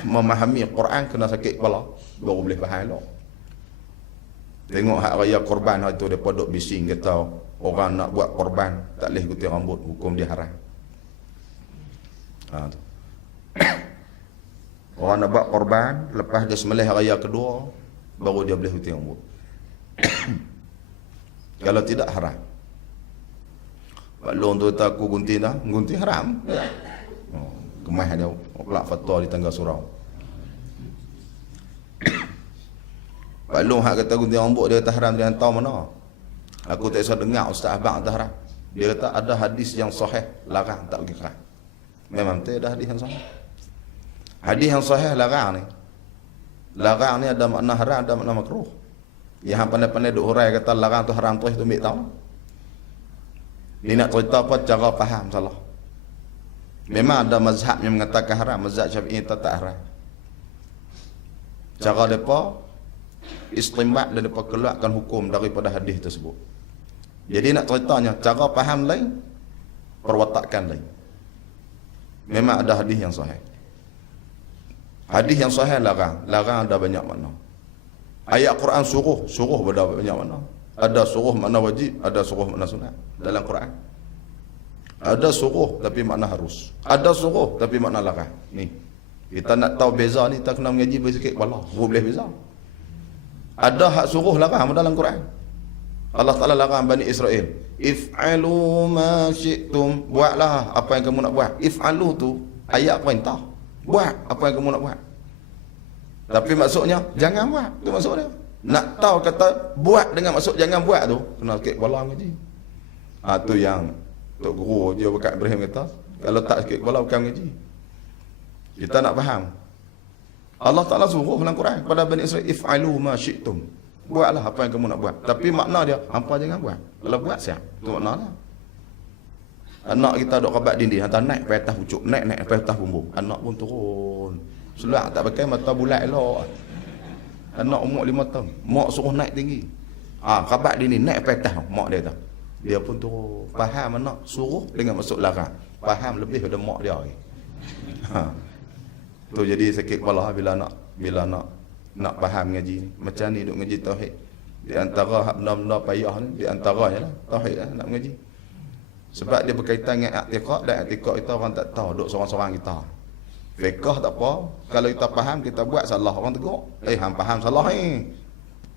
memahami Quran kena sakit kepala baru boleh faham elok. Tengok hak raya korban hari tu depa duk bising kata orang nak buat korban tak boleh gunting rambut, hukum dia haram. Tu. Orang nak buat korban lepas dia sembelih raya kedua baru dia boleh gunting rambut. Kalau tidak haram. Balong tu kata aku gunting dah, gunting haram. Kemah dia kelak fatwa di tangga surau. Pak Long hak kata gunting rambut dia kata haram, dia hantar mana? Aku tak bisa dengar Ustaz Abang kata haram. Dia kata ada hadis yang sahih larang tak pergi kerah. Memang betul ada hadis yang sahih. Hadis yang sahih larang ni. Larang ni ada makna haram, ada makna makruh. Yang pandai-pandai duk hurai kata larang tu haram terus tu ambil tahu. Dia nak cerita apa cara faham salah. Memang ada mazhab yang mengatakan haram, mazhab Syafi'i tak haram. Cara depa istimbat dan depa keluarkan hukum daripada hadis tersebut. Jadi nak ceritanya cara faham lain, perwatakan lain. Memang ada hadis yang sahih. Hadis yang sahih larang, larang ada banyak makna. Ayat Quran suruh ada banyak makna. Ada suruh makna wajib, ada suruh makna sunat dalam Quran. Ada suruh tapi makna harus. Ada suruh tapi makna larang. Ni. Kita nak tahu beza ni, kita kena mengaji bersikit kepala. Boleh beza. Ada hak suruh larang dalam Quran. Allah Ta'ala larang Bani Israel. If'alu ma syi'tum. Buatlah apa yang kamu nak buat. If'alu tu ayat perintah. Buat apa yang kamu nak buat. Tapi maksudnya jangan buat. Tu maksud dia. Nak tahu kata buat dengan maksud jangan buat tu, kena sikit kepala ngaji. Tu yang Tok Guru dia Bakat Ibrahim kata, kalau tak sikit kepala bukan ngaji. Kita nak faham. Allah Ta'ala suruh dalam Quran kepada Bani Israel, if'alu ma syi'tum. Buatlah apa yang kamu nak buat. Tapi makna dia, hampa jangan buat. Kalau buat siap. Itu makna dia. Anak kita duk rabat dinding, hantar naik ke atas pucuk, naik ke atas bumbung. Anak pun turun. Selak tak pakai mata bulat elok. Anak umur 5 tahun. Mak suruh naik tinggi. Rabat dinding, naik ke atas. Mak dia tu. Dia pun turun. Faham anak suruh dengan maksud larang. Faham lebih daripada mak dia. Tu jadi sakit kepala bila nak faham ngaji ni. Macam ni duk ngaji tauhid. Di antara hak benda-benda payah ni, di antaranya lah tauhid lah nak ngaji. Sebab dia berkaitan dengan i'tiqad, dan i'tiqad kita orang tak tahu, duk sorang-sorang kita. Fiqh tak apa, kalau kita faham kita buat salah orang tegur. Hang faham salah ni.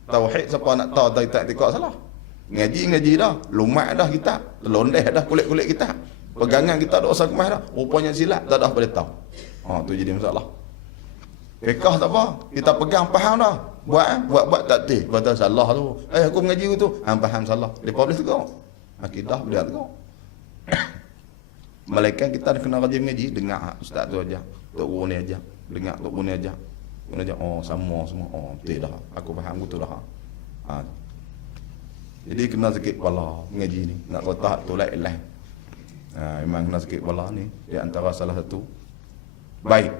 Tauhid siapa nak tahu tentang i'tiqad salah? Ngaji dah, lumat dah kita, telondeh dah kulit-kulit kita. Pegangan kita duk usah kemas dah. Rupanya silap tak dah boleh tahu. Tu jadi masalah. Fiqh tak apa, kita pegang faham dah. Buat tak teh, kata salah tu. Aku mengaji tu, hang faham salah. Depa boleh tegur. Akidah boleh tegur. Malaikat kita kena rajin mengaji, dengar ustaz tu aja, tok guru ni aja, dengar tok guru ni aja. Guru aja, sama semua. Betul dah. Aku faham betul dah. Jadi kena sikit kepala mengaji ni. Nak letak tu lain. Memang kena sikit kepala ni di antara salah satu. Baik.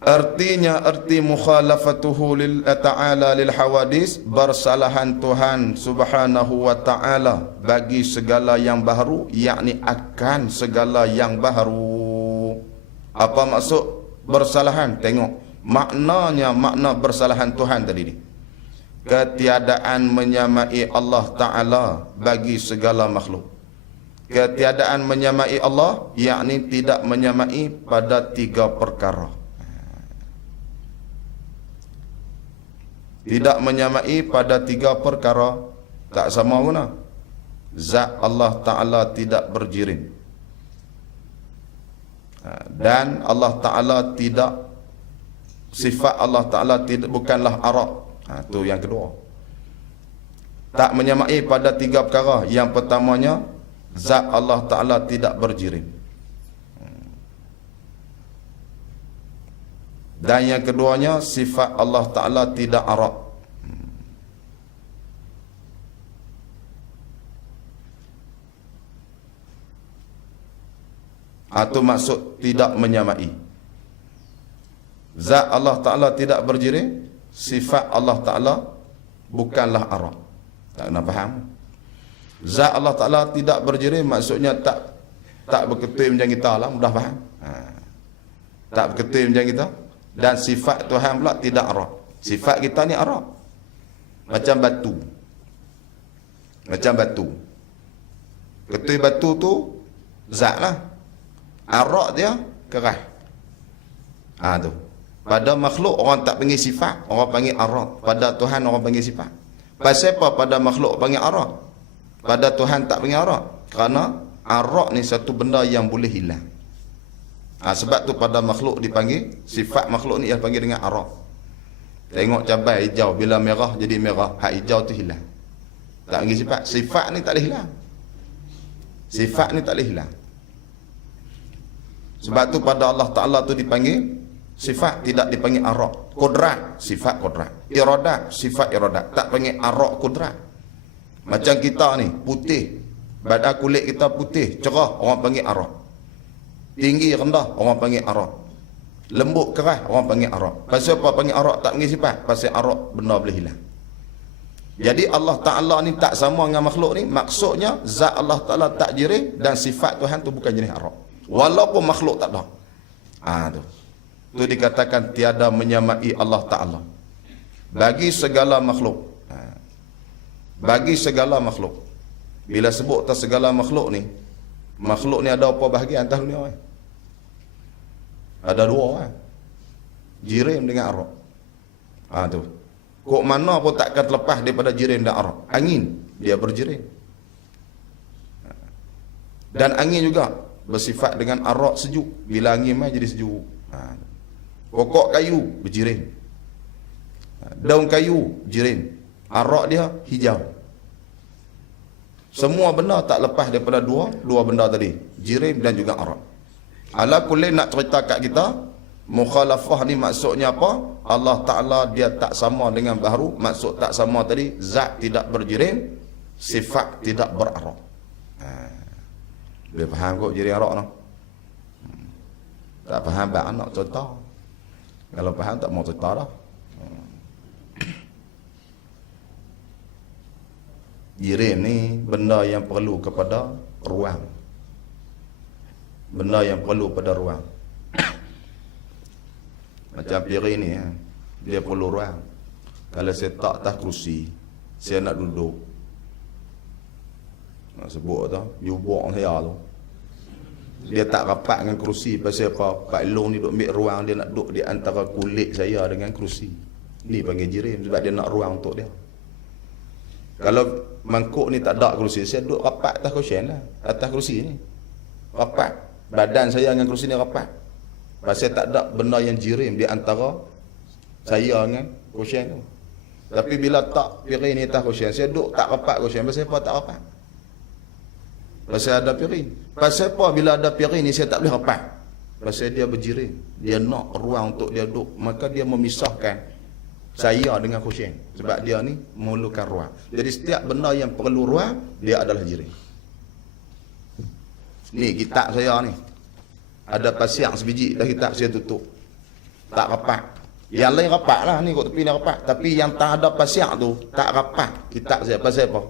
Artinya arti mukhalafatuhu lil ta'ala lil hawadis, bersalahan Tuhan subhanahu wa ta'ala bagi segala yang baharu, yakni akan segala yang baharu. Apa maksud bersalahan? Tengok maknanya, makna bersalahan Tuhan tadi ni. Ketiadaan menyamai Allah Ta'ala bagi segala makhluk. Ketiadaan menyamai Allah, yakni tidak menyamai pada 3 perkara. Tidak menyamai pada 3 perkara. Tak sama guna. Zat Allah Ta'ala tidak berjirim. Dan Allah Ta'ala tidak, sifat Allah Ta'ala tidak, bukanlah arak. Itu yang kedua. Tak menyamai pada 3 perkara. Yang pertamanya, zat Allah Ta'ala tidak berjirim. Dan yang keduanya, sifat Allah Ta'ala tidak arak. Itu maksud tidak menyamai. Zat Allah Ta'ala tidak berjirim, sifat Allah Ta'ala bukanlah arak. Tak kena faham. Zat Allah Ta'ala tidak berjirim, maksudnya tak berketul macam kita lah, mudah faham. Tak berketul macam kita. Dan sifat Tuhan pula tidak arak. Sifat kita ni arak. Macam batu. Macam batu. Ketul batu tu zat lah. Arak dia keras. Tu. Pada makhluk orang tak panggil sifat, orang panggil arak. Pada Tuhan orang panggil sifat. Pasal apa pada makhluk panggil arak? Pada Tuhan tak panggil arak? Kerana arak ni satu benda yang boleh hilang. Sebab tu pada makhluk dipanggil, sifat makhluk ni dia panggil dengan arak. Tengok cabai hijau, bila merah jadi merah, hak hijau tu hilang. Tak panggil sifat. Sifat ni tak boleh hilang. Sifat ni tak boleh hilang. Sebab tu pada Allah Ta'ala tu dipanggil sifat, tidak dipanggil arak. Kodrat, sifat kodrat. Iradat, sifat iradat. Tak panggil arak kodrat. Macam kita ni, putih. Badan kulit kita putih, cerah, orang panggil arak. Tinggi, rendah, orang panggil arak. Lembut, keras, orang panggil arak. Pasal apa panggil arak tak panggil sifat? Pasal arak benda boleh hilang. Jadi Allah Ta'ala ni tak sama dengan makhluk ni. Maksudnya, zat Allah Ta'ala tak jirim dan sifat Tuhan tu bukan jenis arak. Walaupun makhluk tak ada. Tu. Itu dikatakan tiada menyamai Allah Ta'ala. Bagi segala makhluk. Bagi segala makhluk. Bila sebut atas segala makhluk ni ada apa bahagian atas dunia? Ada dua kan? Jirim dengan arak. Tu. Kok mana pun takkan terlepas daripada jirim dan arak. Angin, dia berjirim. Dan angin juga bersifat dengan arak sejuk. Bila angin mai jadi sejuk. Pokok kayu berjirim. Daun kayu jirim. Arak dia hijau. Semua benda tak lepas daripada dua benda tadi, jirim dan juga arak. Ala kulli nak cerita kat kita, mukhalafah ni maksudnya apa? Allah Ta'ala dia tak sama dengan baharu. Maksud tak sama tadi, zat tidak berjirim, sifat tidak berarak. Boleh faham kot jirim arak no? Tak faham bak anak cerita. Kalau faham tak mau cerita dah. Jirim ni benda yang perlu kepada ruang. Benda yang perlu pada ruang. Macam piring ni, dia perlu ruang. Kalau saya tak atas kerusi, saya nak duduk. Nak sebut tu, jubuk saya tu. Dia tak rapat dengan kerusi. Pasal apa? Pak Long ni duduk ambil ruang, dia nak duduk di antara kulit saya dengan kerusi. Ni panggil jirim sebab dia nak ruang untuk dia. Kalau mangkuk ni tak ada kerusi, saya duduk rapat atas cushion lah. Atas kerusi ni. Rapat. Badan saya dengan kerusi ni rapat. Pasal tak ada benda yang jirim di antara saya dengan cushion tu. Tapi bila tak piring ni atas cushion, saya duduk tak rapat cushion. Pasal apa tak rapat? Pasal ada piring. Pasal apa bila ada piring ni saya tak boleh rapat? Pasal dia berjirim. Dia nak ruang untuk dia duduk. Maka dia memisahkan saya dengan cushion. Sebab dia ni memerlukan ruang. Jadi setiap benda yang perlu ruang, dia adalah jirim. Ni kitab saya ni. Ada pasiak sebiji dah kitab saya tutup. Tak rapat. Yang lain rapat lah ni, kot tepi ni rapat. Tapi yang tak ada pasiak tu, tak rapat kitab saya. Pasal apa?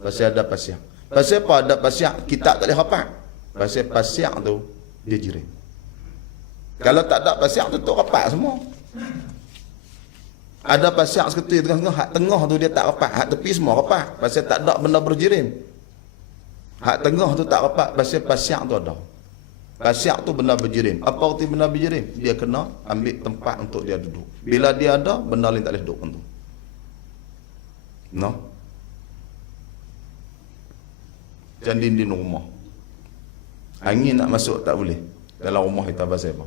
Pasal ada pasiak. Pasal apa ada pasiak, kitab tak boleh rapat? Pasal pasiak tu, dia jirim. Kalau tak ada pasiak, tutup rapat semua. Ada pasiak seketul tengah-tengah, hak tengah tu dia tak rapat. Hak tepi semua rapat. Pasal tak ada benda berjirim. Hak tengah tu tak rapat, pasal pasiak tu ada. Pasiak tu benda berjirim. Apa arti benda berjirim? Dia kena ambil tempat untuk dia duduk. Bila dia ada, benda lain tak boleh duduk pun tu. No? Macam dinding rumah. Angin nak masuk tak boleh. Dalam rumah kita pasal apa?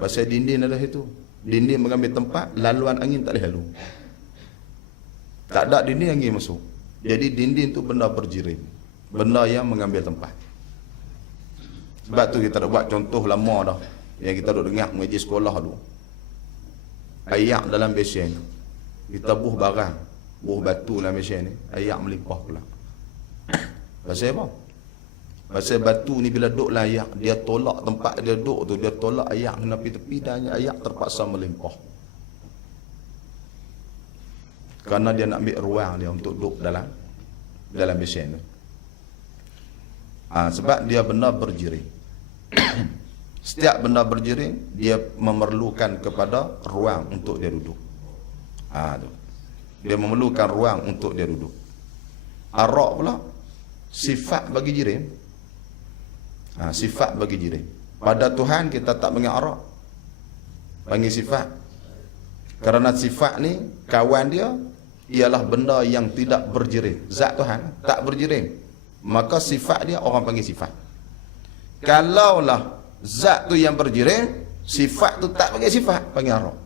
Pasal dinding ada itu. Dinding mengambil tempat, laluan angin tak boleh lalu. Tak ada dinding, angin masuk. Jadi dinding tu benda berjirim. Benda yang mengambil tempat. Sebab tu kita dah buat contoh lama dah. Yang kita duk dengar mengaji sekolah tu. Ayak dalam besen. Kita buh barang. Buh batu dalam besen ni. Ayak melimpah pula. Pasal apa? Pasal batu ni bila duduk lah ayak, dia tolak tempat dia duduk tu, dia tolak ayak kena tepi dan ayak terpaksa melimpah. Kerana dia nak ambil ruang dia untuk duduk dalam besen tu. Sebab dia benda berjirim. Setiap benda berjirim, dia memerlukan kepada ruang untuk dia duduk. Tu. Dia memerlukan ruang untuk dia duduk. Arak pula sifat bagi jirim. Sifat bagi jirim. Pada Tuhan kita tak panggil arak, panggil sifat. Kerana sifat ni kawan dia ialah benda yang tidak berjirim. Zat Tuhan tak berjirim, maka sifat dia orang panggil sifat. Kalaulah zat tu yang berjirim, sifat tu tak panggil sifat, panggil arak.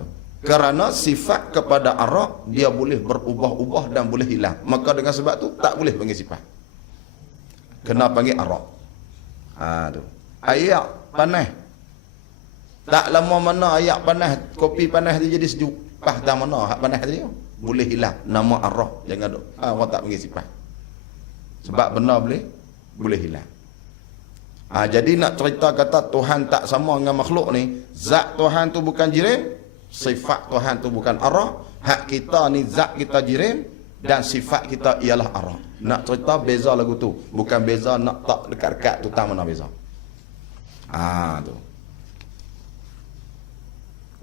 Tu. Kerana sifat kepada arak dia boleh berubah-ubah dan boleh hilang. Maka dengan sebab tu tak boleh panggil sifat. Kena panggil arak. Tu. Ayak panas. Tak lama mana ayak panas, kopi panas dia jadi sejuk. Pas dah mana hak panas dia boleh hilang. Nama arak jangan duk. Orang tak panggil sifat. Sebab benar boleh hilang. Jadi nak cerita kata Tuhan tak sama dengan makhluk ni, zat Tuhan tu bukan jirim, sifat Tuhan tu bukan arak. Hak kita ni zat kita jirim dan sifat kita ialah arak. Nak cerita beza lagu tu, bukan beza nak tak dekat-dekat tu, tak mana beza. Tu.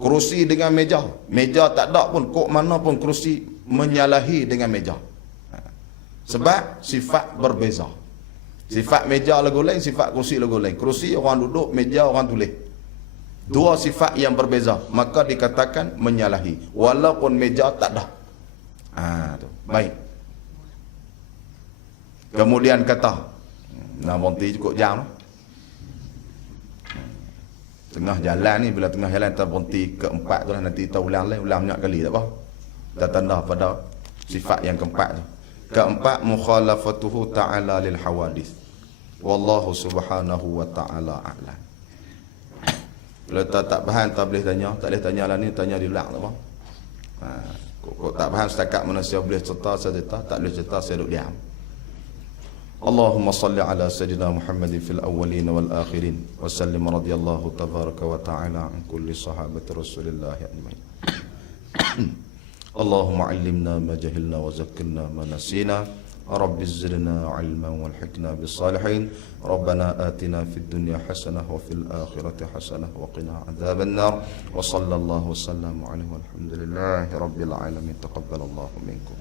Kerusi dengan meja. Meja tak ada pun, kok mana pun kerusi menyalahi dengan meja. Sebab sifat berbeza. Sifat meja lagu lain, sifat kursi lagu lain. Kursi orang duduk, meja orang tulis. Dua sifat yang berbeza, maka dikatakan menyalahi. Walaupun meja tak ada. Tu. Baik. Kemudian kata, nak berhenti cukup jam. Tengah jalan ni, bila tengah jalan tak berhenti keempat tu lah, nanti kita ulang banyak kali tak apa. Kita tanda pada sifat yang keempat tu. Keempat, mukhalafatuhu ta'ala lil hawadith. Wallahu subhanahu wa ta'ala a'lam. Kalau tak faham, tak boleh tanya. Tak boleh tanya lah ni, tanya di ulang tak apa. Kok tak faham setakat mana saya boleh cerita, saya cerita. Tak boleh cerita, saya duduk diam. اللهم صل على سيدنا محمد في الأولين والآخرين وسلم رضي الله تبارك وتعالى عن كل صحابة رسول الله أجمعين. اللهم علمنا ما جهلنا وذكرنا ما نسينا رب زدنا علما والحقنا بالصالحين ربنا آتنا في الدنيا حسنة وفي الآخرة حسنة وقنا عذاب النار وصلى الله وسلم عليه والحمد لله رب العالمين تقبل الله منكم.